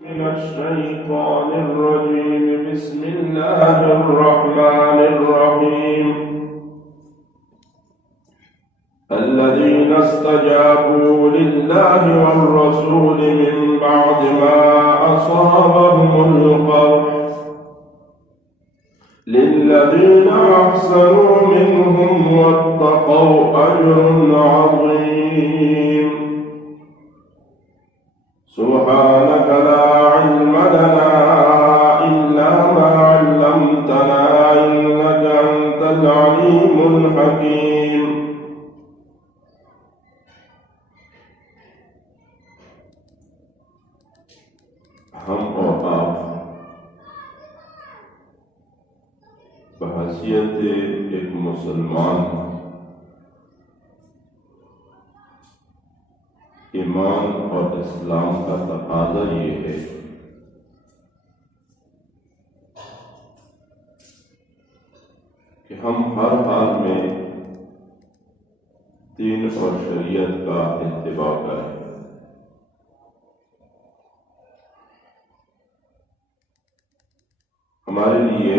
من الشيطان الرجيم. بسم الله الرحمن الرحيم. الذين استجابوا لله والرسول من بعد ما أصابهم القرح للذين أحسنوا منهم واتقوا أجر عظيم. سبحانك لا علم لنا إلا ما علمتنا إنك أنت العليم الحكيم. ہم اور آپ بحیثیت ایک مسلمان ایمان اور اسلام کا تقاضا یہ ہے کہ ہم ہر حال میں دین اور شریعت کا اتباع کریں. ہمارے لیے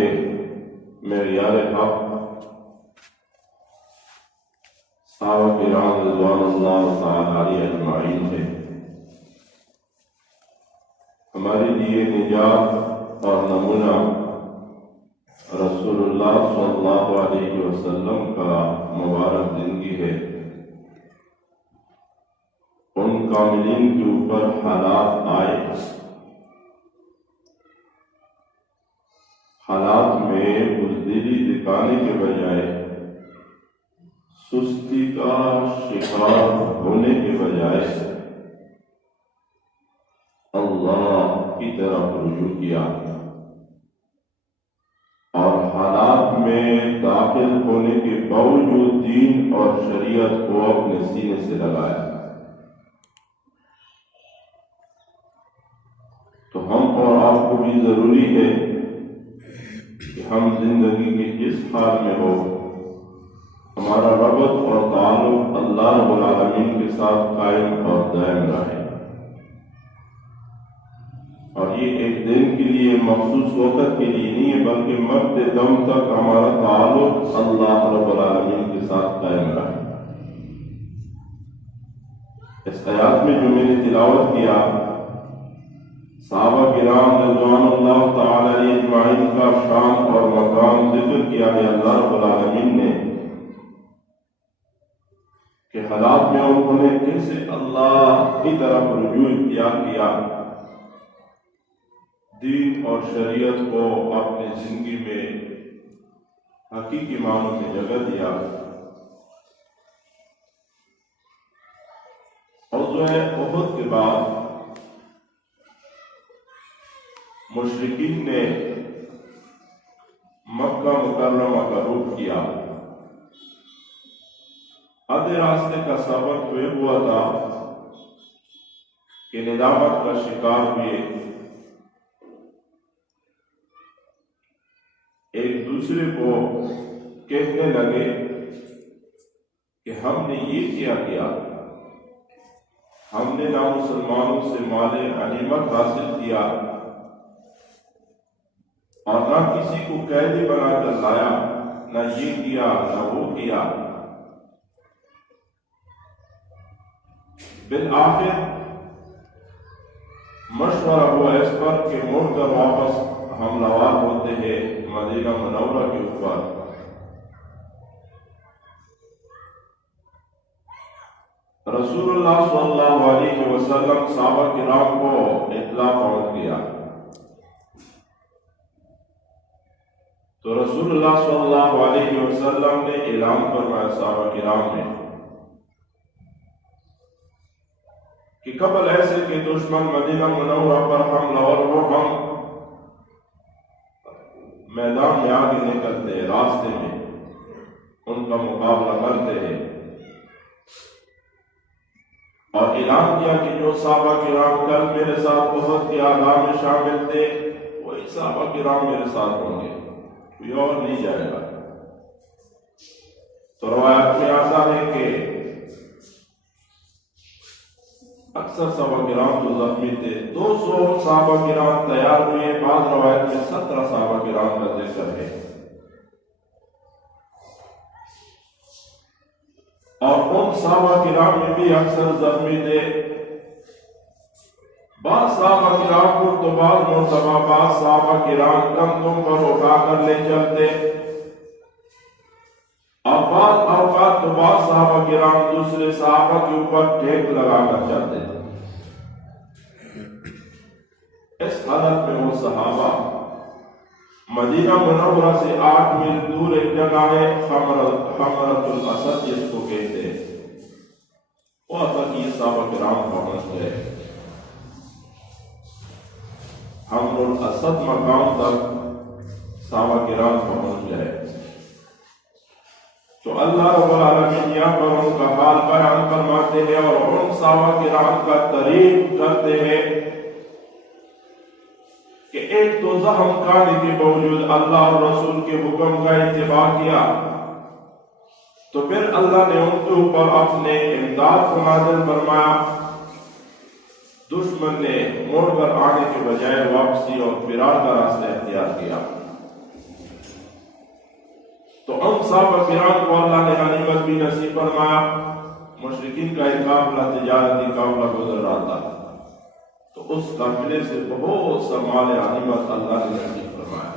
معیار حق صحابہ کرام رضوان اللہ تعالی علیہ اجمعین ہے. ہمارے لیے نجات اور نمونہ رسول اللہ صلی اللہ علیہ وسلم کا مبارک زندگی ہے. ان کاملین کے اوپر حالات آئے، حالات میں بزدلی دکھانے کے بجائے سستی کا شکار ہونے کے بجائے اللہ کی طرف رجوع کیا اور حالات میں داخل ہونے کے باوجود دین اور شریعت کو اپنے سینے سے لگایا. تو ہم اور آپ کو بھی ضروری ہے کہ ہم زندگی کے جس حال میں ہو ہمارا ربط اور تعلق اللہ رب العالمین کے ساتھ قائم اور دائم رہے. اور یہ ایک دن کے لیے مخصوص وقت کے لیے نہیں ہے بلکہ مرتے دم تک ہمارا تعلق اللہ رب العالمین کے ساتھ قائم رہے. اس آیات میں جو میں نے تلاوت کیا صحابہ کرام رضوان اللہ تعالی علیہ اجمعین کا شان اور مقام ذکر کیا ہے اللہ رب العالمین نے کہ حالات میں انہوں نے کیسے اللہ کی طرف رجوع اختیار کیا، دین اور شریعت کو اپنی زندگی میں حقیقی معنوں میں جگہ دیا. اور جو ہے احد کے بعد مشرکین نے مکہ مکرمہ کا رخ کیا. آدھے راستے کا سبق یہ ہوا تھا کہ ندامت کا شکار ہوئے، ایک دوسرے کو کہنے لگے کہ ہم نے یہ کیا، ہم نے نہ مسلمانوں سے مال غنیمت حاصل کیا اور نہ کسی کو قیدی بنا کر لایا، نہ یہ کیا نہ وہ کیا. بالآخر مشورہ ہوا اس پر کہ مڑ کر واپس حملہ آور ہوتے ہیں مدینہ منورہ کے اوپر. رسول اللہ صلی اللہ علیہ وسلم صحابہ کرام کو اطلاع پہنچ گیا تو رسول اللہ صلی اللہ علیہ وسلم نے اعلان فرمایا صحابہ کرام نے کہ قبل ایسے کہ دشمن مدینہ منورہ پر حملہ اور وہ ہم میدان میں آگے نکلتے ہیں، راستے میں ان کا مقابلہ کرتے ہیں. اور اعلان کیا کہ جو صحابہ کرام کل میرے ساتھ احد کے اعداء میں شامل تھے وہی صحابہ کرام میرے ساتھ ہوں گے، کوئی اور نہیں جائے گا. تو روایت میں آتا ہے کہ اکثر صحابہ کرام جو زخمی تھے 200 صحابہ کرام تیار ہوئے، بعض روایت میں 17 صحابہ کرام کا ذکر ہے، اور ان صحابہ کرام میں بھی اکثر زخمی تھے۔ بعض صحابہ کرام کو تو بعض مرتبہ بعض صحابہ کرام کندھوں پر اٹھا کر لے چلتے، اور بعض اوقات تو بعض صحابہ کرام دوسرے صحابہ کے اوپر ٹیک لگا کر چلتے تھے۔ اس حالت میں وہ صحابہ مدینہ منورہ سے 8 میل دور ایک جگہ ہے حمرۃ الاسد جس کو کہتے ہیں، وہاں تک یہ صحابہ کرام پہنچ گئے۔ حمرۃ الاسد مقام تک صحابہ کرام پہنچ گئے، تو اللہ رب العالمین یہاں پر ان کا حال بیان فرماتے ہیں اور ان صحابہ کرام کا تعریف کرتے ہیں کہ ایک تو زخم کھانے کے باوجود اللہ اور رسول کے حکم کا اتباع کیا، تو پھر اللہ نے ان کے اوپر اپنے امداد کو نازل فرمایا، دشمن نے موڑ کر آنے کے بجائے واپسی اور فرار کا راستہ اختیار کیا، تو ان صحابہ کرام کو اللہ نے غنیمت بھی نصیب فرمایا۔ مشرکین کا ایک قافلہ تجارتی قافلہ گزر رہا تھا، تو اس قافلے سے بہت سا مال غنیمت اللہ نے نصیب فرمایا،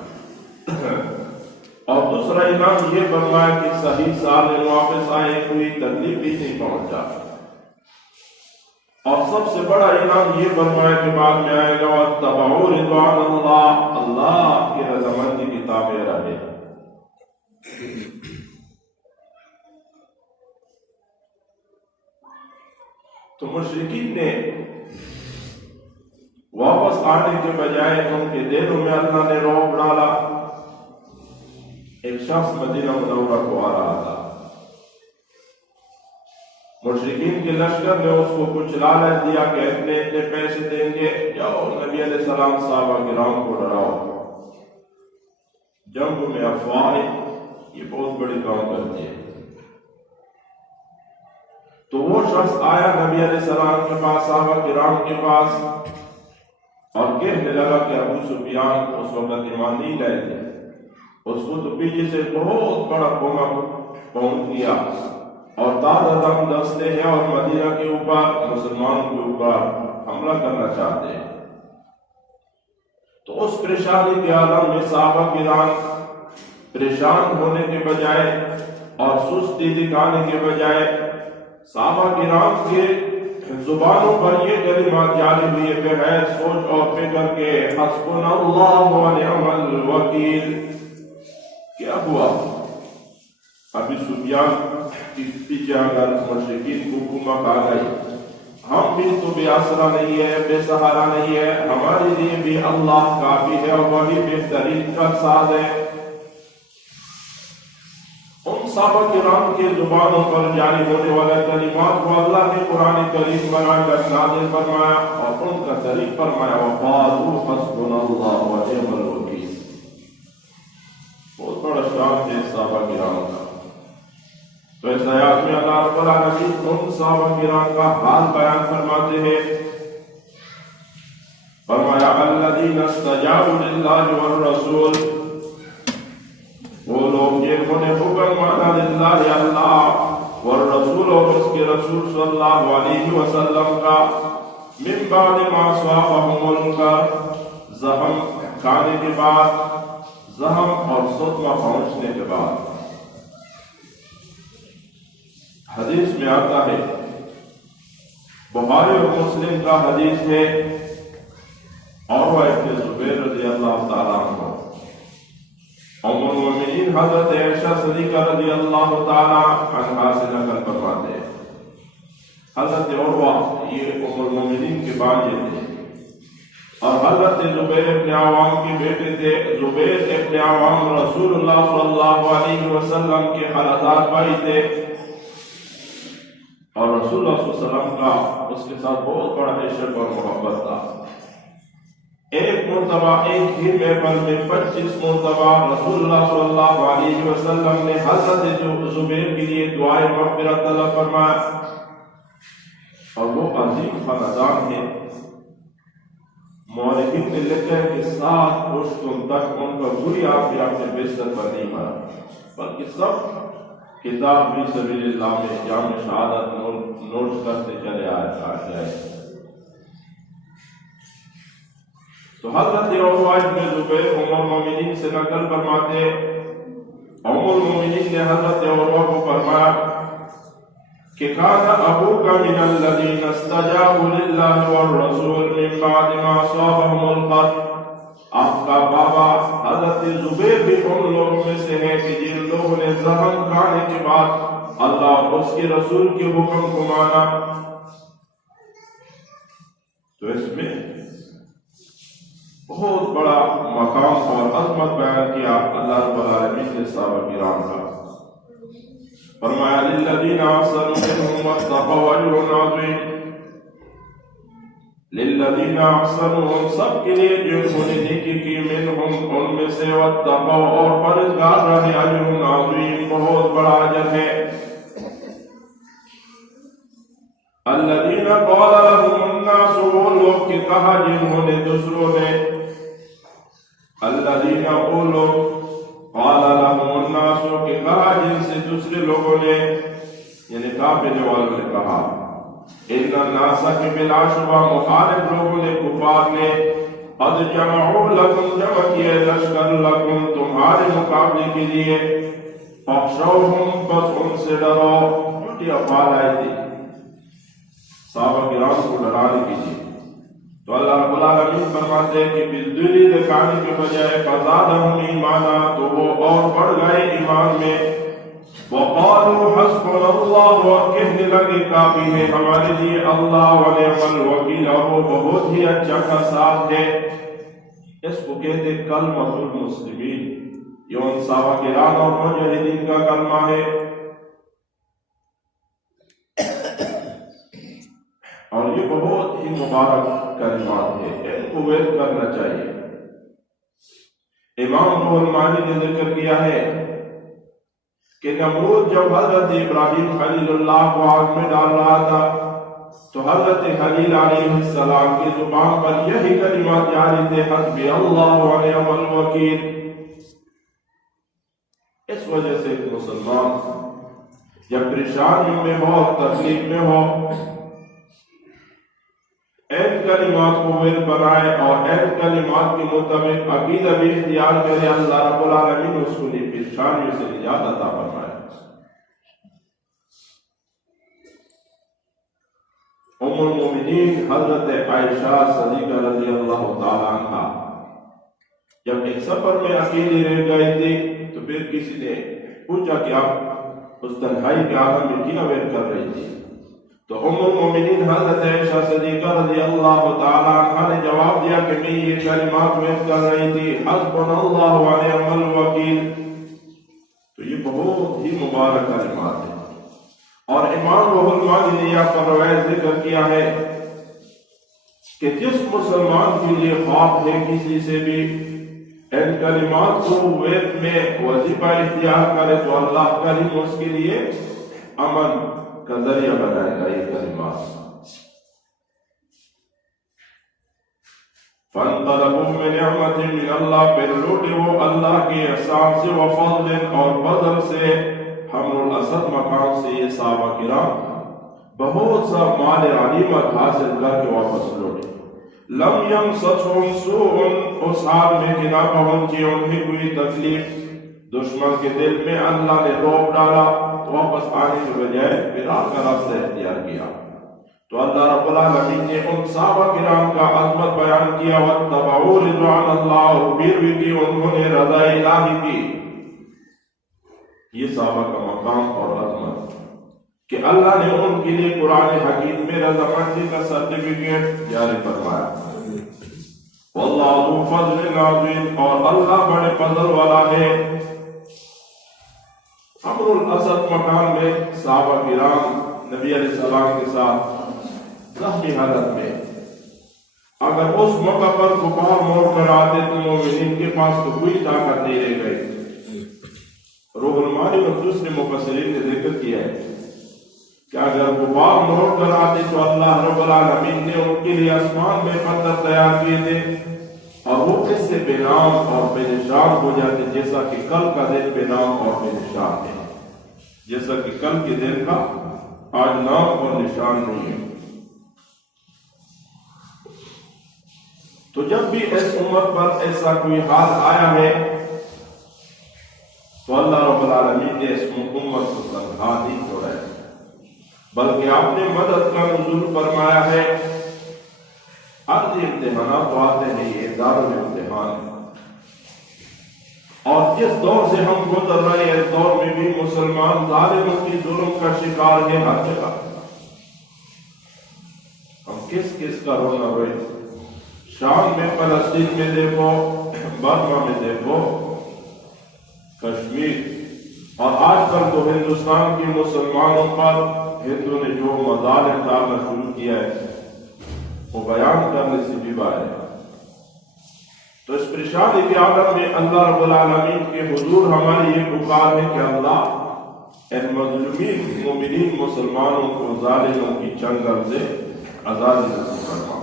اور دوسرا انعام یہ فرمایا کہ صحیح سالم واپس آئے، کوئی تکلیف بھی نہیں پہنچا، اور سب سے بڑا انعام یہ فرمایا کہ بعد میں آئے گا واتبعوا رضوان اللہ، اللہ کی رضامندی کی تابع رہے۔ تو مشرکین نے واپس آنے کے بجائے ان کے دلوں میں اللہ نے رعب ڈالا۔ ایک شخص مدینہ منورہ کو آ رہا تھا، مشرکین کے لشکر نے اس کو کچھ لالچ دیا کہ اتنے پیسے دیں گے، جاؤ نبی علیہ السلام صحابہ کرام کو ڈراؤ۔ جنگ میں افواہیں یہ بہت بڑی کام کرتی ہے۔ تو وہ شخص آیا نبی علیہ السلام کے پاس، صحابہ کرام کے پاس، اور کہنے لگا کہ ابو سفیان اس وقت ایمان نہیں لائے تھے، اس کو تو پیچھے سے بہت بڑا قوما پہنچ گیا اور تازہ دم دستے ہیں اور مدینہ کے اوپر مسلمانوں کے اوپر حملہ کرنا چاہتے ہیں۔ تو اس پریشانی کے عالم میں صحابہ کرام پریشان ہونے کے بجائے اور سستی دکھانے کے بجائے صحابہ کرام کے زبانوں پر یہ کلمات جاری ہوئی کہ ہے سوچ اور فکر کے حسبنا اللہ و نعم الوکیل۔ کیا ہوا؟ ابھی سفیان کی پیچھے اگر مشرکین کو حکومت آ گئی، ہم بھی تو بے آسرا نہیں ہے، بے سہارا نہیں ہے، ہمارے لیے بھی اللہ کافی ہے اور وہی بہترین کا ساز ہے۔ ان صحابہ کرام کے زبانوں پر جاری ہونے والے کلمات کو اللہ نے قرآن کریم بنا کر نازل فرمایا اور ان کا تعریف فرمایا، وقالوا حسبنا اللہ ونعم الوکیل۔ بہت بڑا شان ہے صحابہ کرام کا۔ تو اس آیات میں اللہ رب العالمین ان صحابہ کرام کا حال بیان فرماتے ہیں، فرمایا الذین استجابوا للہ والرسول، وہ لوگ جنہوں نے حکم مانا للہ اللہ والرسول اور اس کے رسول صلی اللہ علیہ وسلم کا، من بعد ما اصابهم المنکر، زخم کھانے کے بعد، زخم اور صدمہ پہنچنے کے بعد۔ حدیث میں آتا ہے، بخاری اور مسلم کا حدیث ہے، اور وہ ابن زبیر رضی اللہ تعالیٰ عنہ، ام المؤمنین حضرت عائشہ صدیقہ رضی اللہ تعالیٰ عنہا سے نقل فرماتے ہیں۔ حضرت عروہ یہ ام المؤمنین کے بانجے تھے، اور حضرت زبیر ابن عوام کے بیٹے تھے۔ زبیر ابن عوام رسول اللہ صلی اللہ علیہ وسلم کے خالدار بھائی تھے، اور رسول اللہ صلی اللہ علیہ وسلم کا اس کے ساتھ بہت بڑا عشق اور محبت تھا۔ ایک مرتبہ ایک ہی محفل میں 25 مرتبہ رسول اللہ صلی اللہ علیہ وسلم نے حضرت زبیر کے لیے دعائے مغفرت طلب فرمایا، اور وہ عظیم خاندان ہے. مورخین نے لکھا ہے کہ 7 پشتوں تک ان کا کوئی آدمی اپنے بستر پر نہیں مرا، بلکہ سب کتاب فی سبیل اللہ میں جام شہادت نوٹ کرتے چلے آئے. تو حضرت عروہ بن زبیر ام المومنین سے نقل فرماتے، ام المومنین نے حضرت عروہ کو فرمایا کہ کان ابوک من الذین استجابوا للہ والرسول من بعد ما اصابهم القرح. آپ کا بابا حضرت زبیر بھی ان لوگوں میں سے ہے کہ جن لوگوں نے زخم کھانے کے بعد اللہ اور اس کے رسول کے حکم کو مانا. تو اس میں بہت بڑا مقام اور عظمت بیان کیا اللہ رب العالمین نے صحابہ کرام کا. فرمایا للذین احسنوا منہم واتقوا اجر عظیم. للذین احسنوا ان سب کے لیے جنہوں نے نیکی کی منہم ان میں سے واتقوا اور پرہیزگار رہے اجر عظیم بہت بڑا اجر ہے. الذین قال لهم الناس وہ لوگ کہ کہا جنہوں نے دوسروں نے الذین وہ لوگ قال لهم الناس کہ کہا جن سے دوسرے لوگوں نے یعنی کافر والوں نے کہا ان الناس کے بلا شبہ مخالف لوگوں نے کفار نے قد جمعوا لکم جمع کیے لشکر لکم تمہارے مقابلے کے لیے فاخشوہم پس ان سے ڈرو. جھوٹی افعال آئی تھی صحابہ کرام کو ڈرانے کے لیے. تو اللہ رب العالمین فرماتے ہیں کہ بزدلی دکھانے کے بجائے فزادہم ایمانا تو وہ اور بڑھ گئے ایمان میں. وقالوا حسبنا اللہ اور کہنے لگے کافی ہے ہمارے لیے اللہ ونعم الوکیل اور وہ بہت ہی اچھا کا ساتھ ہے. اس کو کہتے کلمۃ المسلمین. یہ ان صحابہ کرام اور مجاہدین کا کلمہ ہے اور یہ بہت ہی مبارک کلمات ہے. ان کو ویل کرنا چاہیے. امام روح المانی نے ذکر کیا ہے کہ نمرود جب حضرت ابراہیم خلیل اللہ کو آگ میں ڈال رہا تھا تو حضرت خلیل علیہ السلام کی زبان پر یہی کلمات جاری تھے حسبی اللہ ونعم الوکیل. اس وجہ سے ایک مسلمان جب پریشانی میں ہو تکلیف میں ہو این کلمات کو ویل بنائے اور این کلمات کے مطابق عقیدہ بھی اختیار کرے. اللہ رب العالمین اس کو پریشانیوں سے نجات عطا فرمائے. ام المومنین حضرت عائشہ صدیقہ رضی اللہ تعالیٰ عنہا جب ایک سفر میں اکیلی رہ گئی تھی تو پھر کسی نے پوچھا کہ آپ اس تنہائی کے عالم میں کیا ویل کر رہی تھی. تو ام المومنین حضرت عائشہ صدیقہ رضی اللہ تعالیٰ عنہ نے جواب دیا کہ میں یہ کلمات ویل کر رہی تھی حسبنا اللہ ونعم الوکیل. تو یہ بہت ہی مبارک کلمات ہیں. اور امام روح المانی نے یہاں پر روایت ذکر کیا ہے کہ جس مسلمان کے لیے خواب ہے کسی سے بھی ان کلمات کو ویل میں وظیفہ اختیار کرے تو اللہ کریم اس کے لیے امن کا ذریعہ بنائے گا. یہ کلمات فانقلبوا بنعمت من اللہ پھر لوٹے وہ اللہ کے احسان سے وفضل اور فضل سے. حمر الاسد مقام سے یہ صحابہ کرام بہت سا مال غنیمت حاصل کر کے واپس لوٹے. لم یمسسہم سوء اس حال میں کہ نہ پہنچی انہیں کوئی تکلیف. دشمن کے دل میں اللہ نے روب ڈالا تو واپس آنے کے بجائے فرار کا راستہ اختیار کیا. تو اللہ رب العالمین نے ان صحابہ کرام کا عظمت بیان کیا واتبعوا رضوان اللہ پھر بھی کی انہوں نے رضا الہی کی. یہ صحابہ کا مقام اور عظمت کہ اللہ نے ان کے لیے قرآن حکیم میں رضامندی کا سرٹیفکیٹ جاری فرمایا. واللہ ذو فضل عظیم اور اللہ بڑے فضل والا ہے. حمر الاسد مقام میں صحابہ کرام نبی علیہ السلام کے ساتھ زخمی حالت میں اگر اس موقع پر کفار موڑ کر آتے تو مومنین کے پاس تو کوئی طاقت نہیں رہ گئی. روح المانی اور دوسرے مفسرین نے ذکر کیا ہے کہ اگر غبار لوٹ کر آتے تو اللہ رب العالمین نے ان کے لیے آسمان میں پتھر تیار کیے تھے اور وہ اس سے بے نام اور بے نشان ہو جاتے، جیسا کہ کل کا دن بے نام اور بے نشان ہے، جیسا کہ کل کے دن کا آج نام اور نشان نہیں ہے۔ تو جب بھی اس امت پر ایسا کوئی حال آیا ہے تو اللہ رب العالمین نے اس امت کو تنہا نہیں چھوڑا ہے، بلکہ آپ نے مدد کا نزول فرمایا ہے۔ ہر امتحانات تو آتے ہیں، یہ دارالامتحان ہے، اور جس دور سے ہم گزر رہے ہیں اس دور میں بھی مسلمان ظالموں کی ظلم کا شکار ہے ہر جگہ۔ ہم کس کس کا رونا روئے، شام میں، فلسطین میں دیکھو، برما میں دیکھو، کشمیر، اور آج کل تو ہندوستان کے مسلمانوں پر ہندو نے جو مظالم ڈالنا شروع کیا ہے وہ بیان کرنے سے بھی باہر ہے۔ تو اس پریشانی کے عالم میں اللہ رب العالمین کے حضور ہماری یہ پکار ہے کہ اللہ ان مظلومین مومنین مسلمانوں کو ظالموں کی چنگل سے آزادی نصیب فرما۔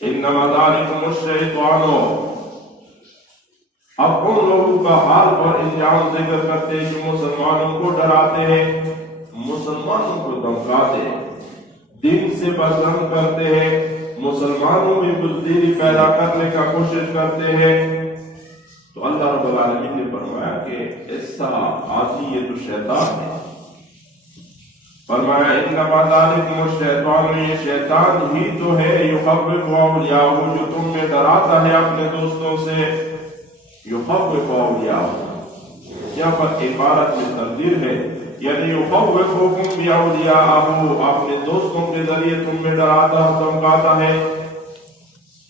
انما ذالکم الشیطان، اب ان لوگوں کا حال اور انجام ذکر کرتے ہیں جو مسلمانوں کو ڈراتے ہیں، مسلمانوں کو دھمکاتے ہیں، دین سے بدنام کرتے ہیں، مسلمانوں میں بزدلی پیدا کرنے کا کوشش کرتے ہیں۔ تو اللہ رب العالمین نے فرمایا کہ ایسا آتی یہ تو شیطان ہے، فرمایا انما ذالکم الشیطان، یہ شیطان ہی تو ہے، یخوف اولیاءہ، جو تم میں ڈراتا ہے اپنے دوستوں سے، یخوف اولیاءہ، یہاں پر عبارت میں تقدیر ہے، یعنی یخوفکم باولیاءہ، اپنے دوستوں کے ذریعے تم میں ڈراتا اور دھمکاتا ہے،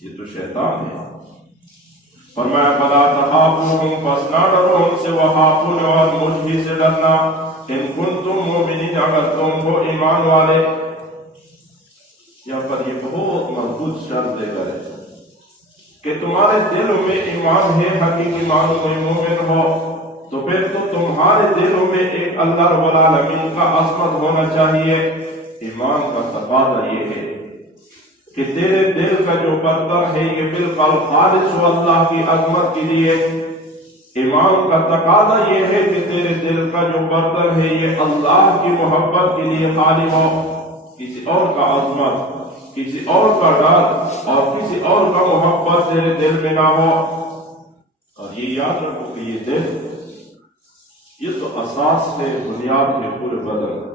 یہ تو شیطان ہے۔ فرمایا فلا تخافوہم، پس نہ ڈرو ان سے، وخافون، اور مجھ ہی سے ڈرنا، ان کنتم مومنین، اگر تم ہو ایمان والے۔ یہاں پر یہ بہت مضبوط شرط دے کر ہے کہ تمہارے دلوں میں ایمان ہے، حقیقی معنوں میں مومن ہو، تو پھر تو تمہارے دلوں میں ایک اللہ رب العالمین کا عظمت ہونا چاہیے۔ ایمان کا تقاضا یہ ہے کہ تیرے دل کا جو برتر ہے یہ بالکل خالص ہو اللہ کی عظمت کے لیے۔ ایمان کا تقاضا یہ ہے کہ تیرے دل کا جو برتر ہے یہ اللہ کی محبت کے لیے خالی ہو، کسی اور کا عظمت، کسی اور کا ڈر اور کسی اور کا محبت تیرے دل میں نہ ہو۔ اور یہ یاد رکھو کہ یہ دل، یہ تو اساس ہے بنیاد ہے پورے بدن۔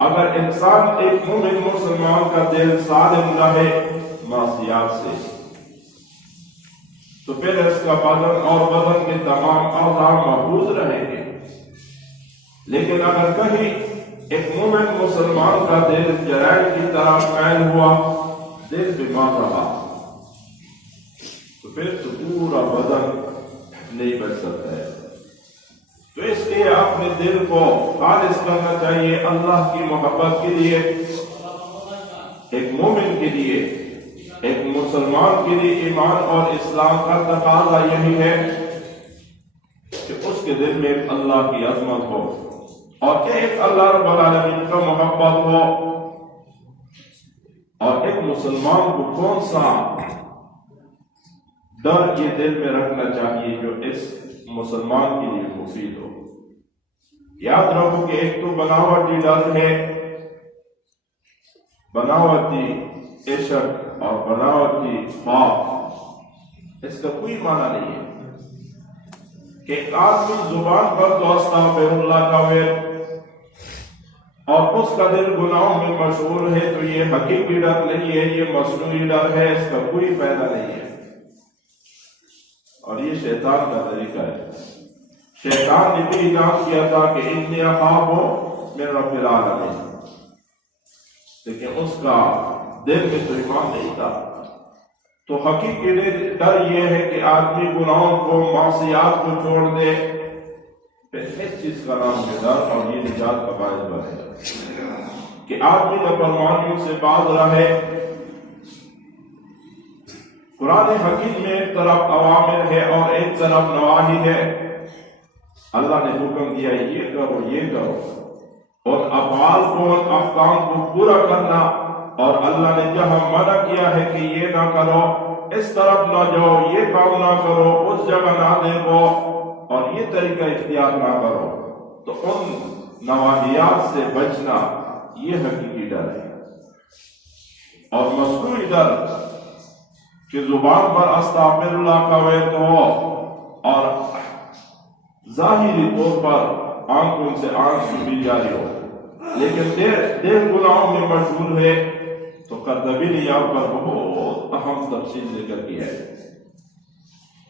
اگر انسان ایک مومن مسلمان کا دل سالم رہے معصیات سے تو پھر اس کا بدن اور بدن کے تمام اعضاء محفوظ رہیں گے، لیکن اگر کہیں ایک مومن مسلمان کا دل جرائم کی طرف میل ہوا، دل بیمار رہا، تو پھر تو پورا بدن نہیں بچ سکتا ہے۔ تو اس لیے اپنے دل کو خالص کرنا چاہیے اللہ کی محبت کے لیے۔ ایک مومن کے لیے، ایک مسلمان کے لیے ایمان اور اسلام کا تقاضا یہی ہے کہ اس کے دل میں ایک اللہ کی عظمت ہو اور ایک اللہ رب العالمین کا محبت ہو۔ اور ایک مسلمان کو کون سا ڈر یہ دل میں رکھنا چاہیے جو اس مسلمان کے لیے مفید ہو؟ یاد رکھو کہ ایک تو بناوٹی ڈر ہے، بناوٹی عشق اور بناوٹی خوف، اس کا کوئی معنی نہیں ہے کہ ایک آدمی زبان پر تو استغفر اللہ کہے اور اس کا دل گناہوں میں مشغول ہے، تو یہ حقیقی ڈر نہیں ہے، یہ مصنوعی ڈر ہے، اس کا کوئی فائدہ نہیں ہے۔ اور یہ شیطان کا طریقہ ہے۔ شیطان نے بھی اعلان کیا تھا کہ انی اخاف من رب العالمین، لیکن اس کا دل میں تو ایمان نہیں تھا۔ تو حقیقی ڈر یہ ہے کہ آدمی گناہوں کو، معصیات کو چھوڑ دے، پھر اس چیز کا نام ہے ڈر، اور یہ نجات کا باعث بنے کہ آدمی نافرمانیوں سے باز رہے۔ قرآن حکیم میں ایک طرف اوامر ہے اور ایک طرف نواہی ہے۔ اللہ نے حکم دیا یہ کرو یہ کرو، اور افعال کو اور احکام کو پورا کرنا، اور اللہ نے جہاں منع کیا ہے کہ یہ نہ کرو، اس طرف نہ جاؤ، یہ کام نہ کرو، اس جگہ نہ دیکھو، اور یہ طریقہ اختیار نہ کرو، تو ان نواحیات سے بچنا یہ حقیقی ڈر ہے۔ اور مصنوعی ڈر کہ زبان پر استغفر اللہ کہے تو اور ظاہری طور پر آنکھوں سے آنکھ بھی جاری ہو، لیکن دیر گناہوں میں مشغول ہے، تو قرطبی نے یہاں پر بہت اہم تفصیل ذکر کیا ہے۔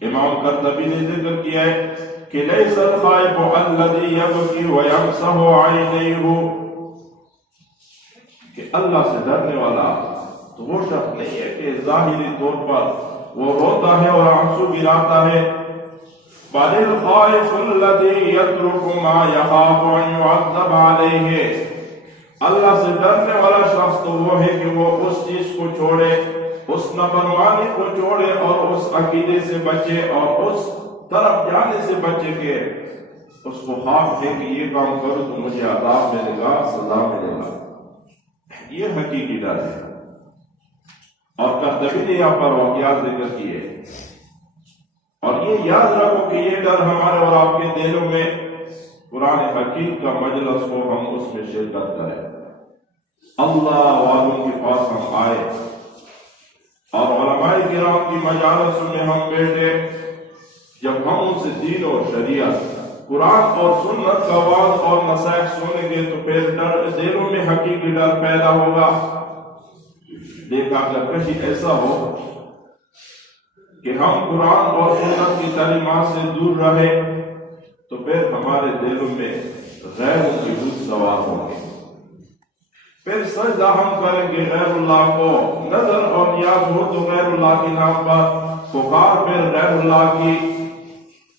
امام قرطبی نے ذکر کیا ہے کہ لیس الخائف الذی یبکی ویمسح عینیہ، کہ اللہ سے ڈرنے والا تو وہ شخص نہیں ہے کہ ظاہری طور پر وہ روتا ہے اور آنسو گراتا ہے، بل الخائف الذی یترک ما یخاف ان یعذب علیہ، اللہ سے ڈرنے والا شخص تو وہ ہے کہ وہ اس چیز کو چھوڑے، اس نافرمانی کو چھوڑے، اور اس عقیدے سے بچے، اور اس طرف جانے سے بچے کہ اس کو خوف ہے کہ یہ کام کرو تو مجھے عذاب ملے گا، سزا ملے گا۔ یہ حقیقی ڈر ہے، اور قرطبی نے یہاں پر واقعات ذکر کیے، اور یہ یاد رکھو کہ یہ ڈر ہمارے اور آپ کے دلوں میں قرآن حکیم کا مجلس ہو، ہم اس میں شرکت کریں، اللہ والوں کے پاس ہم آئے، اور علماء کرام کی مجالس میں ہم بیٹھے، جب ہم ان سے دین اور شریعت، قرآن اور سنت کا واعظ اور نصائح سنیں گے تو پھر دلوں میں حقیقی ڈر پیدا ہوگا۔ دیکھا اگر کہیں ایسا ہو کہ ہم قرآن اور سنت کی تعلیمات سے دور رہے تو پھر ہمارے دلوں میں غیروں کی بت سوار ہوں گے، پھر سجدہ ہم کریں گے غیر اللہ کو، نظر اور نیاز ہو تو غیر اللہ کے نام پر، پکار پھر غیر اللہ کی،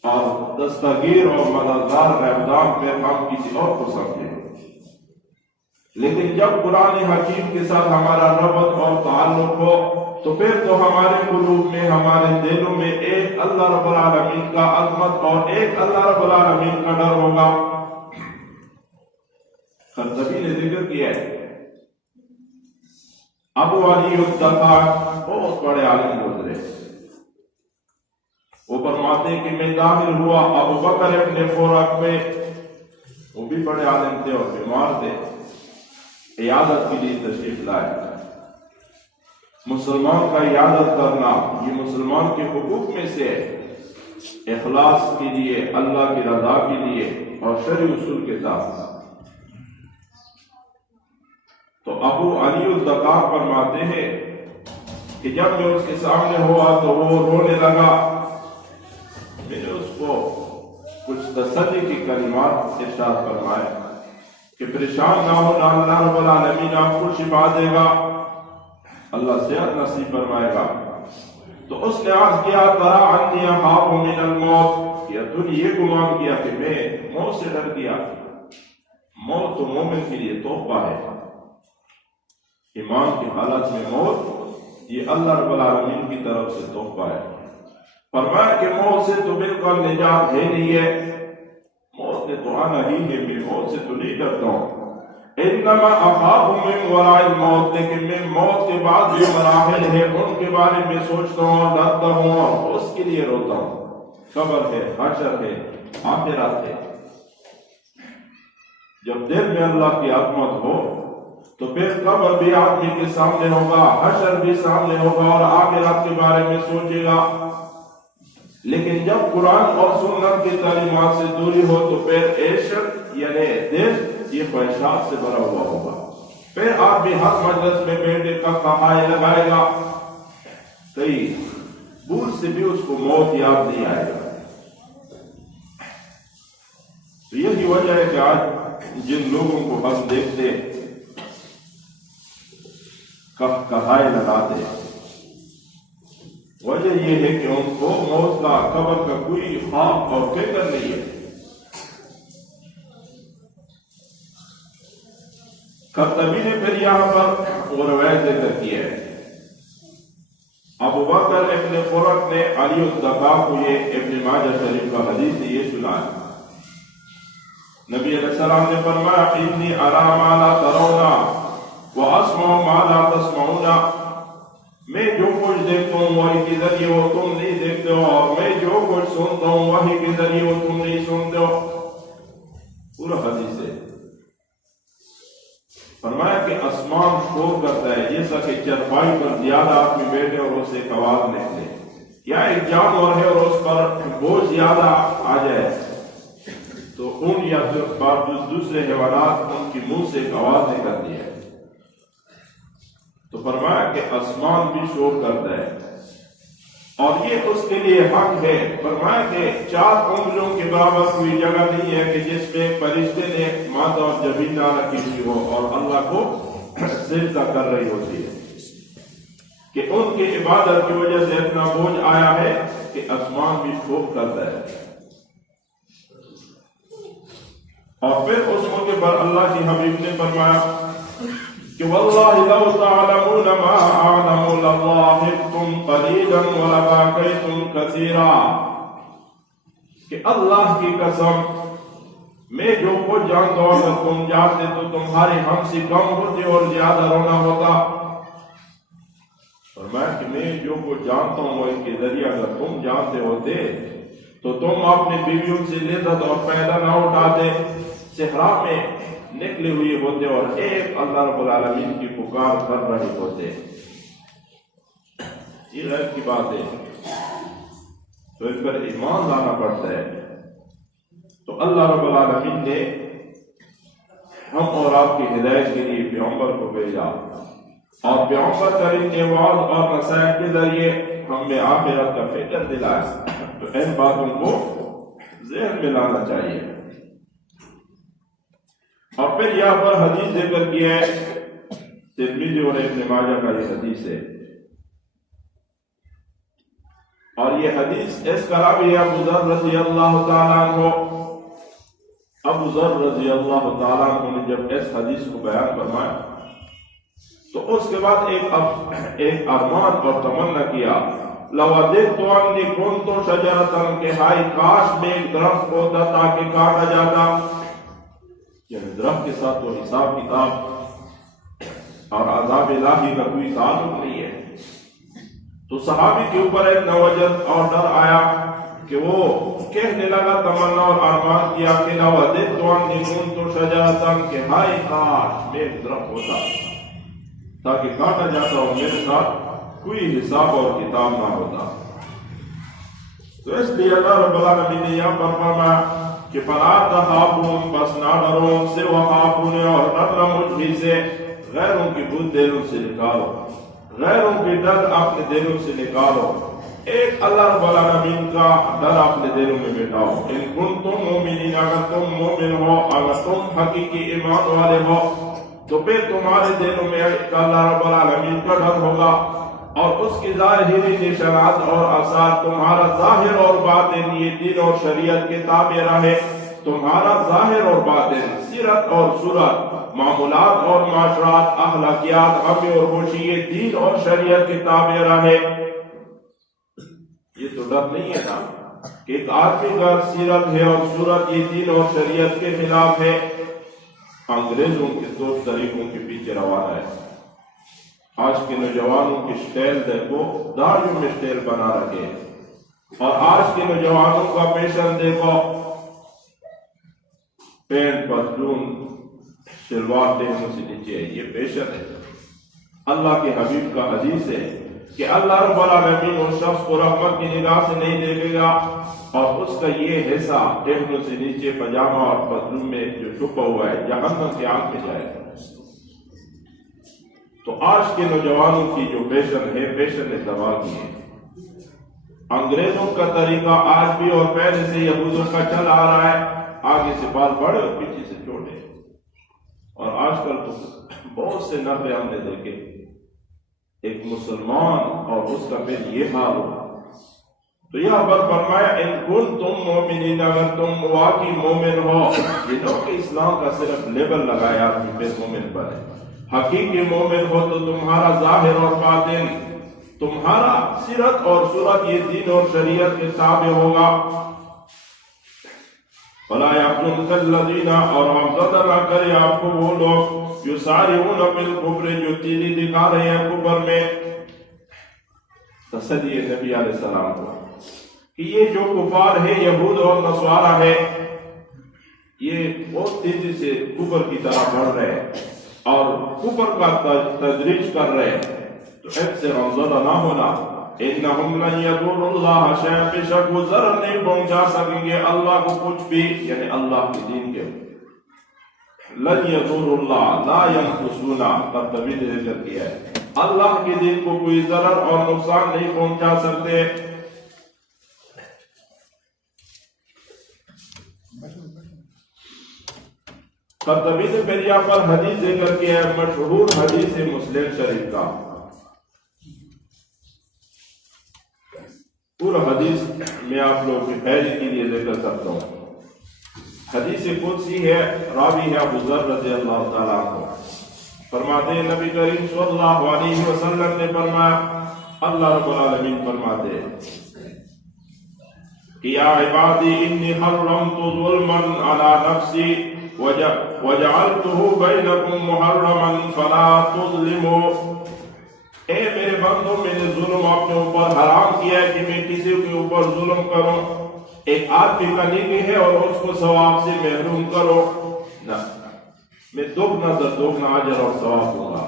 اور دستگیر اور مددگار غیردان پھر ہم کسی اور کو سمجھیں۔ لیکن جب قرآن حکیم کے ساتھ ہمارا ربط اور تعلق ہو تو پھر تو ہمارے قلوب میں، ہمارے دلوں میں ایک اللہ رب العالمین کا عظمت اور ایک اللہ رب العالمین کا ڈر ہوگا۔ قرطبی نے ذکر کیا ہے ابو علی الدقاق بہت بڑے عالم گزرے، وہ فرماتے ہیں کہ میں داخل ہوا ابو بکر ابن فورق میں، وہ بھی بڑے عالم تھے اور بیمار تھے، عیادت کے لیے تشریف لائے۔ مسلمان کا عیادت کرنا یہ مسلمان کے حقوق میں سے اخلاص کے لیے، اللہ کی رضا کے لیے اور شرعی اصول کے ساتھ۔ تو ابو علی الدقاق فرماتے ہیں کہ جب میں اس کے سامنے ہوا تو وہ رونے لگا، میں نے اس کو کچھ تسلی کی کلمات ارشاد فرمائے کہ پریشان نہ ہونا، اللہ رب العالمین آپ کو شفا دے گا، اللہ صحت نصیب فرمائے گا۔ تو اس نے عرض کیا ترا انی اخاف من الموت، کیا تو نے یہ گمان کیا کہ میں موت سے ڈر گیا؟ موت تو مومن کے لیے تحفہ ہے، ایمان کی حالت میں موت یہ اللہ رب العالمین کی طرف سے تحفہ ہے۔ فرمایا کہ موت سے تو بالکل نجات ہے نہیں ہے، موت نے تو آنا ہی ہے، میں موت سے تو نہیں ڈرتا ہوں، انما اخاف من وراء الموت، لیکن میں موت کے بعد جو مراحل ہے ان کے بارے میں سوچتا ہوں اور ڈرتا ہوں اور اس کے لیے روتا ہوں۔ قبر ہے، حشر ہے، آخرت ہے۔ جب دل میں اللہ کی عظمت ہو تو پھر قبر بھی آدمی کے سامنے ہوگا، حشر بھی سامنے ہوگا اور آخرت کے بارے میں سوچے گا۔ لیکن جب قرآن اور سنت کی تعلیمات سے دوری ہو تو پھر عشق یعنی دل یہ خواہشات سے بھرا ہوا ہوگا، پھر آپ بھی ہر مجلس میں بیٹھے کا کہائے لگائے گا، کئی بھول سے بھی اس کو موت یاد نہیں آئے گا۔ تو یہی وجہ ہے کہ آج جن لوگوں کو ہم دیکھتے کہائے لگاتے، وجہ یہ ہے کہ ان کو موت کا، قبر کا کوئی خوف اور فکر نہیں ہے۔ قرطبی نے پھر یہاں پر وہ روایت ذکر کی ہے، ابو بکر ابن فورق نے علی الدقاق کو یہ ابن ماجہ شریف کا حدیث یہ سنا نبی علیہ السلام نے فرمایا انی ارا ما لا ترونا واسمع ما لا تسمعون، میں جو کچھ دیکھتا ہوں وہی کے ذریعے وہ تم نہیں دیکھتے ہو، اور میں جو کچھ سنتا ہوں وہی کے ذریعے وہ تم نہیں سنتے ہو۔ پورا حدیث ہے۔ فرمایا کہ آسمان شور کرتا ہے جیسا کہ چرپائی پر زیادہ آدمی بیٹھے اور اسے ایک آواز نکلے، یا ایک جانور ہے اور اس پر بوجھ زیادہ آ جائے تو ان یا دوسرے حیوانات ان کی منہ سے ایک آواز نکلتی ہے۔ تو فرمایا کہ آسمان بھی شور کرتا ہے اور یہ اس کے لیے حق ہے۔ فرمایا کہ 4 انگلیوں کے برابر کوئی جگہ نہیں ہے کہ جس پہ فرشتے نے مادہ اور زمین نہ رکھی ہوئی ہو اور اللہ کو سجدہ کر رہی ہوتی ہے، کہ ان کی عبادت کی وجہ سے اتنا بوجھ آیا ہے کہ آسمان بھی شور کرتا ہے۔ اور پھر اس موقع پر اللہ کی حبیب نے فرمایا کہ واللہ لو تعلمون ما اعلم لضاحكتم قليلا ولبكيتم كثيرا، کہ اللہ کی قسم میں جو کچھ جانتا ہوں اگر تم جانتے تو تمہارے ہم سے کم ہوتے اور زیادہ رونا ہوتا۔ فرمایا کہ میں جو کچھ جانتا ہوں وہ ان کے ذریعے اگر تم جانتے ہوتے تو تم اپنے بیویوں سے لذت اور پیدا نہ اٹھاتے، صحرا میں نکلے ہوئے ہوتے اور ایک اللہ رب العالمین کی پکار کر رہے ہوتے۔ یہ غیب کی بات ہے تو اس پر ایمان لانا پڑتا ہے۔ تو اللہ رب العالمین نے ہم اور آپ کی ہدایت کے لیے پیغمبر کو بھیجا، اور پیغمبر کریم کے وعظ اور نصیحت کے ذریعے ہم میں آخرت کا فکر دلایا، تو ان باتوں کو ذہن میں لانا چاہیے۔ اور پھر یہاں پر حدیث ذکر کیا ہے، ترمذی اور ابن ماجہ کا یہ حدیث ہے، اور یہ حدیث اس طرح بھی ہے ابو ذر رضی اللہ تعالیٰ عنہ۔ ابو ذر رضی اللہ تعالیٰ عنہ نے جب اس حدیث کو بیان فرمایا تو اس کے بعد ایک ارمان اور تمنا کیا، لو وددت انی کنت شجرۃ، کہ ہائے کاش میں ایک درخت ہوتا تاکہ کاٹا جاتا، یعنی درخت کے ساتھ تو حساب کتاب اور عذاب الہی کا کوئی تعلق نہیں ہے۔ تو صحابی کے اوپر ایک نوجت اور ڈر آیا کہ وہ کہنے لگا، تمنا اور ارمان کیا کہ لو وددت انی کنت شجرۃ، کہ ہائے کاش میں ایک درخت ہوتا تاکہ کاٹا جاتا اور میرے ساتھ کوئی حساب اور کتاب نہ ہوتا۔ تو اس لیے اللہ رب العالمین نے یہاں پر فرمایا کہ فلا تخافوا، بس نہ ڈرو ان سے، وخافونی، اور ڈرنا مجھ ہی سے، غیروں کی بت دلوں سے نکالو، غیروں کی ڈر اپنے دلوں سے نکالو، ایک اللہ رب العالمین کا ڈر اپنے دلوں میں بٹھاؤ۔ ان کنتم مومنین، اگر تم مومن ہو، اگر تم حقیقی ایمان والے ہو تو پھر تمہارے دلوں میں اللہ رب العالمین کا ڈر ہوگا، اور اس کی ظاہری نشانات اور آثار، تمہارا ظاہر اور باطن یہ دین اور شریعت کے تابع رہے، تمہارا ظاہر اور باطن، سیرت اور صورت، معاملات اور معاشرات، اخلاقیات، ہمیں اور خوشی یہ دین اور شریعت کے تابع رہے۔ یہ تو ڈر نہیں ہے نا کہ ایک آدمی کا سیرت ہے اور صورت یہ دین اور شریعت کے خلاف ہے، انگریزوں کے 2 طریقوں کے پیچھے روانہ ہے۔ آج کے نوجوانوں کی سٹائل دیکھو، داڑھیوں میں سٹائل بنا رکھے، اور آج کے نوجوانوں کا فیشن دیکھو، پینٹ پتلون شلوار ٹہنوں سے نیچے، یہ فیشن ہے۔ اللہ کے حبیب کا حدیث ہے کہ اللہ رب العالمین اس شخص کو رحمت کی نگاہ سے نہیں دیکھے گا اور اس کا یہ حصہ ٹہنوں سے نیچے پاجامہ اور پتلون میں جو چھپا ہوا ہے جہنم کی آگ میں جائے گا۔ تو آج کے نوجوانوں کی جو فیشن ہے، فیشن نے تباہ کی ہے۔ انگریزوں کا طریقہ آج بھی اور پہلے سے یہودوں کا چل آ رہا ہے، آگے سے بال بڑے اور پیچھے سے چھوٹے، اور آج کل تو بہت سے نقل ہم نے دیکھے، ایک مسلمان اور اس کا پھر یہ حال ہوا۔ تو یہاں پر فرمایا ان کنتم مومنین، اگر تم واقعی مومن ہو، جنہوں کہ اسلام کا صرف لیبل لگایا آدمی پھر مومن پر ہے، حقیقی مومن ہو تو تمہارا ظاہر اور باطن، تمہارا سیرت اور صورت یہ دین اور شریعت کے تابع ہوگا۔ ولا يحزنك الذين اور غمزدہ نہ کرے آپ کو وہ لوگ یسارعون بالکفر جو تیزی دکھا رہے ہیں کفر میں. تسلی نبی علیہ السلام کو کہ یہ جو کفار ہے یہود اور نصارہ ہے یہ بہت تیزی سے کفر کی طرف بڑھ رہے ہیں اور کفر کا تدریج کر رہے ہیں. تو ایسے سے غمزدہ نہ ہونا. انہم لن یضروا اللہ شیئا بے شک وہ ضرر نہیں پہنچا سکیں گے اللہ کو کچھ بھی یعنی اللہ کے دین کے. لن یضروا اللہ لا ينقصون پر طویل ذکر کیا ہے اللہ کے دین کو کوئی ضرر اور نقصان نہیں پہنچا سکتے. قرطبی نے پھر یہاں پر حدیث ذکر کیا ہے مشہور حدیث مسلم شریف کا. پورا حدیث میں آپ لوگوں کے فیض کے لیے ذکر کرتا ہوں. حدیث قدسی ہے راوی ہے ابو ذر رضی اللہ تعالیٰ عنہ. فرماتے ہیں نبی کریم صلی اللہ علیہ وسلم نے فرمایا اللہ رب العالمین فرماتے کہ یا عبادی انی حرمت ظلما علی نفسی وجعلته بینکم محرما فلا تظلموا. اے میرے بندوں میں نے ظلم اپنے اوپر حرام کیا ہے کہ میں کسی کے اوپر ظلم کروں. ایک آدمی کا نیکی ہے اور اس کو ثواب سے محروم کرو نہ میں دوگنا در دوگنا اجر اور ثواب دوں گا.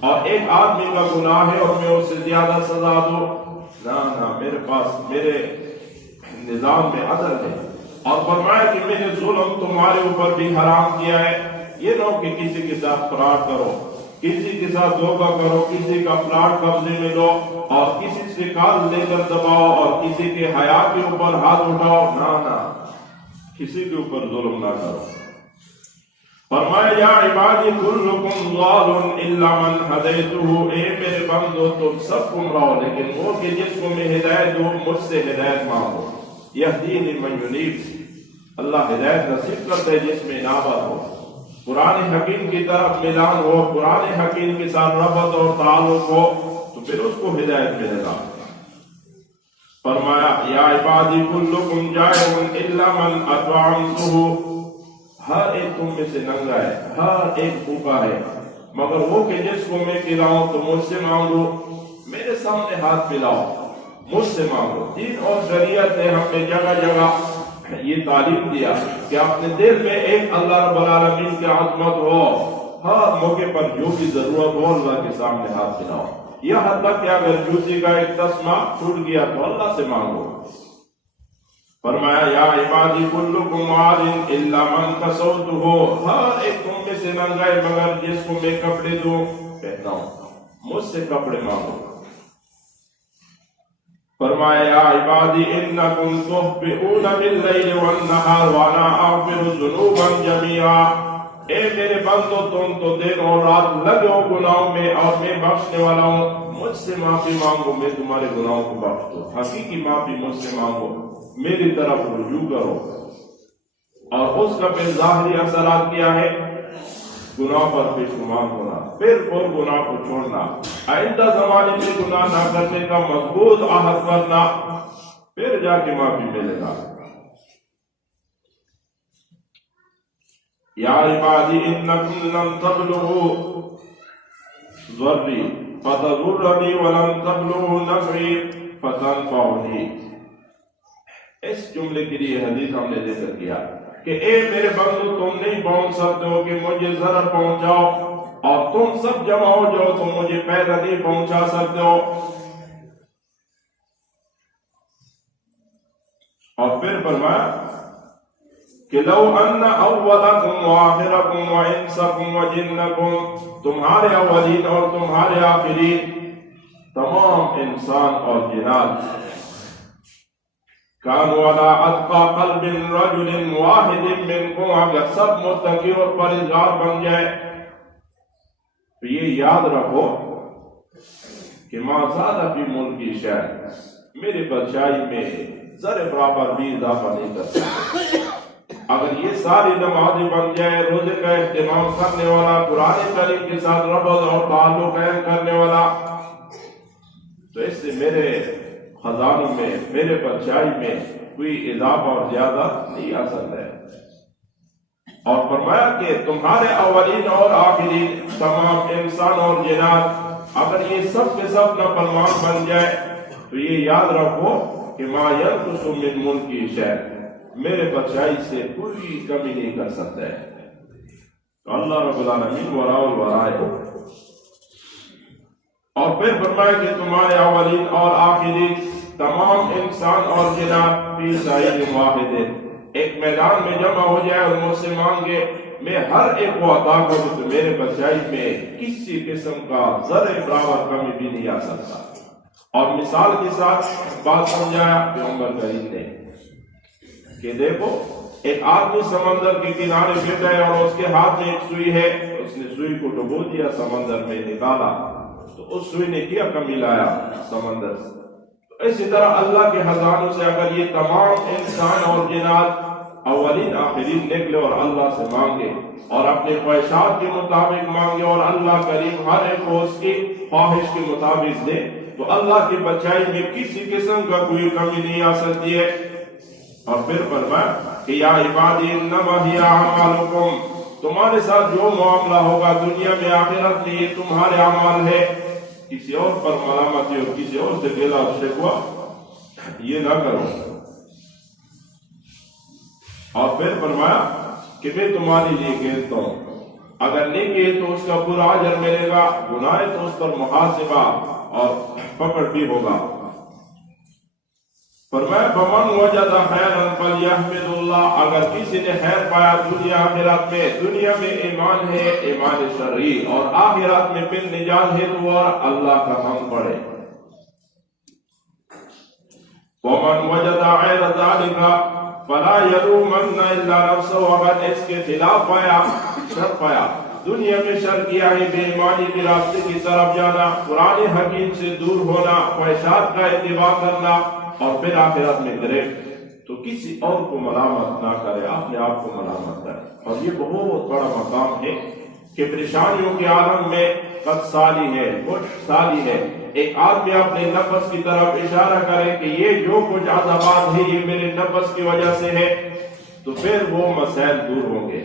اور ایک آدمی کا گناہ ہے اور میں اس سے زیادہ سزا دوں نہ میرے پاس میرے نظام میں عدل ہے. اور فرمایا کہ میں نے ظلم تمہارے اوپر بھی حرام کیا ہے. یہ نہ کہ کسی کے ساتھ فراڈ کرو کسی کے ساتھ دھوکہ کرو کسی کا پلاٹ قبضے میں لو اور کسی سے کال لے کر دباؤ اور کسی کے حیا کے اوپر ہاتھ اٹھاؤ نہ کسی کے اوپر ظلم نہ کرو. فرمایا یا عبادی کلکم ضال الا من ہدیتہ. اے میرے بندو تم سب گمراہ ہو لیکن وہ کہ جس کو میں ہدایت دوں مجھ سے ہدایت مانگو. یہدینی من ینیب. اللہ ہدایت نصیب کرتا ہے جس میں انابت ہو قرآن حکیم کی طرف ملان ہو قرآن حکیم کے ساتھ ربط اور تعلق ہو تو پھر اس کو ہدایت ملے گا. فرمایا یا عبادی کلکم جائع الا من اطعمتہ. ہر ایک تم میں سے ننگا ہے ہر ایک بھوکا ہے مگر وہ کہ جس کو میں کھلاؤں تو مجھ سے مانگو. میرے سامنے ہاتھ پھیلاؤ مجھ سے مانگو. دین اور شریعت نے ہمیں جگہ جگہ یہ تعلیم دیا کہ اپنے دل میں ایک اللہ رب العالمین کی عظمت ہو ہر موقع پر جو بھی ضرورت ہو اللہ کے سامنے ہاتھ پھیلاؤ. یہ حد تک کہ اگر جوتی کا ایک تسمہ ٹوٹ گیا تو اللہ سے مانگو. فرمایا یا عبادی کلکم عار الا من کسوتہ. ہر ایک تم میں سے ننگا ہے مگر جس کو میں کپڑے دوں پہناؤں مجھ سے کپڑے مانگو. فرمایا یا عبادی انکم تخطئون باللیل والنہار وانا اغفر الذنوب جميعا. اے میرے بندو تم تو دن اور رات لگے ہو گناہوں میں اور میں بخشنے والا ہوں. مجھ سے معافی مانگو میں تمہارے گناہوں کو بخش دوں. حقیقی معافی مجھ سے مانگو میری طرف رجوع کرو. اور اس کا پھر ظاہری اثرات کیا ہے گناہ پر پیشگمان ہونا پھر اور گناہ کو چھوڑنا آئندہ زمانے میں گناہ نہ کرنے کا مضبوط عہد کرنا پھر جا کے معافی ملے گا. یا عبادی انکم لن تبلغوا ضرری فتضرنی ولن تبلغوا نفعی فتنفعنی. اس جملے کے لیے حدیث ہم نے ذکر کیا کہ اے میرے بندو تم نہیں پہنچ سکتے ہو کہ مجھے ضرر پہنچاؤ اور تم سب جمع ہو جاؤ تو مجھے فائدہ نہیں پہنچا سکتے ہو. اور پھر فرمایا کہ لو ان اولکم وآخرکم وانسکم وجنکم. تمہارے اولین اور تمہارے آخرین تمام انسان اور جنات کانوا علی اتقى قلب رجل واحد منکم. اگر سب متقی اور پرہیزگار بن جائے تو یہ یاد رکھو کہ ما زاد فی ملکی شیء میری بادشاہی میں ذرے برابر بھی اضافہ نہیں کر سکتے. اگر یہ ساری نمازیں بن جائے روزے کا اہتمام کرنے والا قرآن کریم کے ساتھ ربط اور تعلق قائم کرنے والا تو اس سے میرے خزانوں میں میرے پرچائی میں کوئی اضافہ اور زیادہ نہیں آ سکتا ہے۔ اور فرمایا کہ تمہارے اولین اور آخرین تمام انسان اور جنات اگر یہ سب کے سب نافرمان بن جائے تو یہ یاد رکھو کہ ما ينقص من ملکی شیء، میرے بادشاہی سے کوئی کمی نہیں کر سکتا ہے۔ تو اللہ رب العالمین وراء الورائے، اور پھر فرمایا کہ تمہارے اولین اور آخرین تمام انسان اور جنات فی صعید واحد، ایک میدان میں جمع ہو جائے اور مجھ سے مانگے، میں ہر ایک کو عطا کروں تو میرے بادشاہی میں کسی قسم کا ذرے برابر کمی بھی نہیں آ سکتا۔ اور مثال کے ساتھ بات سمجھایا پیغمبر کریم نے کہ دیکھو ایک آدمی سمندر کے کنارے بیٹھا ہے اور اس کے ہاتھ میں ایک سوئی ہے، اس نے سوئی کو ڈبو دیا، سمندر میں نکالا تو اس سوئی نے کیا کمی لایا سمندر سے۔ تو اسی طرح اللہ کے خزانوں سے اگر یہ تمام انسان اور جنات اولین آخرین نکلے اور اللہ سے مانگے اور اپنے خواہشات کے مطابق مانگے اور اللہ کریم ہر ایک کو اس کی خواہش کے مطابق دے تو اللہ کی بچائی میں کسی قسم کا کوئی کمی نہیں آ سکتی ہے۔ اور پھر فرمایا کہ یا عبادی انما ہی اعمالکم، تمہارے ساتھ جو معاملہ ہوگا دنیا میں آخرت میں یہ تمہارے اعمال ہے، کسی اور پر ملامتی اور کسی اور سے گلا اور شکوہ یہ نہ کرو۔ اور پھر فرمایا کہ میں تمہارے لیے کہتا ہوں اگر نیکی ہے تو اس کا پورا اجر ملے گا، گناہ ہے تو اس پر محاسبہ اور پکڑ بھی ہوگا۔ فرمایا فمن وجد خیرا فلیحمد اللہ، اگر کسی نے خیر پایا دنیا آخرت میں، دنیا میں ایمان ہے ایمان شرعی اور آخرت میں پھر نجات ہے تو وہ اللہ کا حمد پڑھے۔ ومن وجد غیر ذلک فلا یلومن الا نفسه، اگر اس کے خلاف پایا شر پایا، دنیا میں شر کیا ہے، بے ایمانی کے راستے کی طرف جانا، قرآن حکیم سے دور ہونا، خواہشات کا اتباع کرنا اور پھر آخرت میں کرے تو کسی اور کو ملامت نہ کرے، اپنے آپ کو ملامت کرے۔ اور یہ بہت بڑا مقام ہے کہ پریشانیوں کے عالم میں قد سالی ہے، خوش سالی ہے، ایک آدمی اپنے نفس کی طرف اشارہ کرے کہ یہ جو کچھ عذابات ہے یہ میرے نفس کی وجہ سے ہے تو پھر وہ مسائل دور ہوں گے۔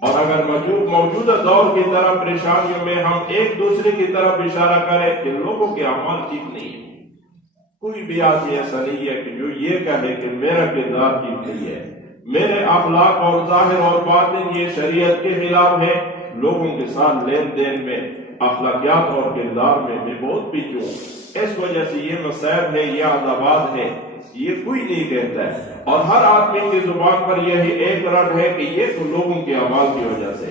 اور اگر موجودہ دور کی طرف پریشانیوں میں ہم ایک دوسرے کی طرف اشارہ کریں کہ لوگوں کے اعمال ٹھیک نہیں ہے، کوئی بھی آدمی ایسا نہیں ہے کہ جو یہ کہے کہ میرا کردار ٹھیک نہیں ہے، میرے اخلاق اور ظاہر اور باطن یہ شریعت کے خلاف ہے، لوگوں کے ساتھ لین دین میں اخلاقیات اور کردار میں میں بہت پیچھے ہوں، اس وجہ سے یہ مسائب ہے، یہ عذابات ہے، یہ کوئی نہیں کہتا ہے۔ اور ہر آدمی کی زبان پر یہی ایک رٹ ہے کہ یہ تو لوگوں کے اعمال کی وجہ سے،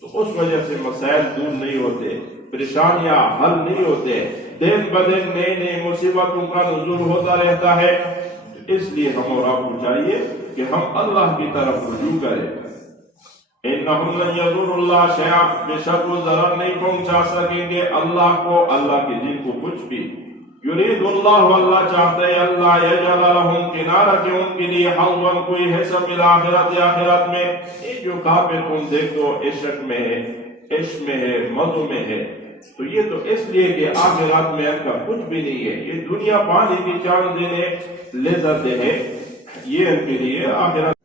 تو اس وجہ سے مسائل دور نہیں ہوتے، پریشانیاں حل نہیں ہوتے، دن بدن نئے نئے مصیبتوں کا نزول ہوتا رہتا ہے۔ اس لیے ہم اور آپ کو چاہیے کہ ہم اللہ کی طرف رجوع کریں۔ انہم لن یضروا اللہ شیئا، بے شک وہ ضرر نہیں پہنچا سکیں گے اللہ کو، اللہ کے دین کو کچھ بھی۔ یرید اللہ، اللہ چاہتے ہیں اللہ یجعل لہم کنارہ کہ ان کے لیے حظا کوئی حصہ مل آخرت آخرت میں۔ یہ جو کافر تم دیکھ دو عشق میں ہے، عشق میں ہے، مزوں میں ہے، تو یہ تو اس لیے کہ آخرت میں ان کا کچھ بھی نہیں ہے، یہ دنیا پانی کی چاند دینے لذت ہے، یہ ان کے لیے آخرت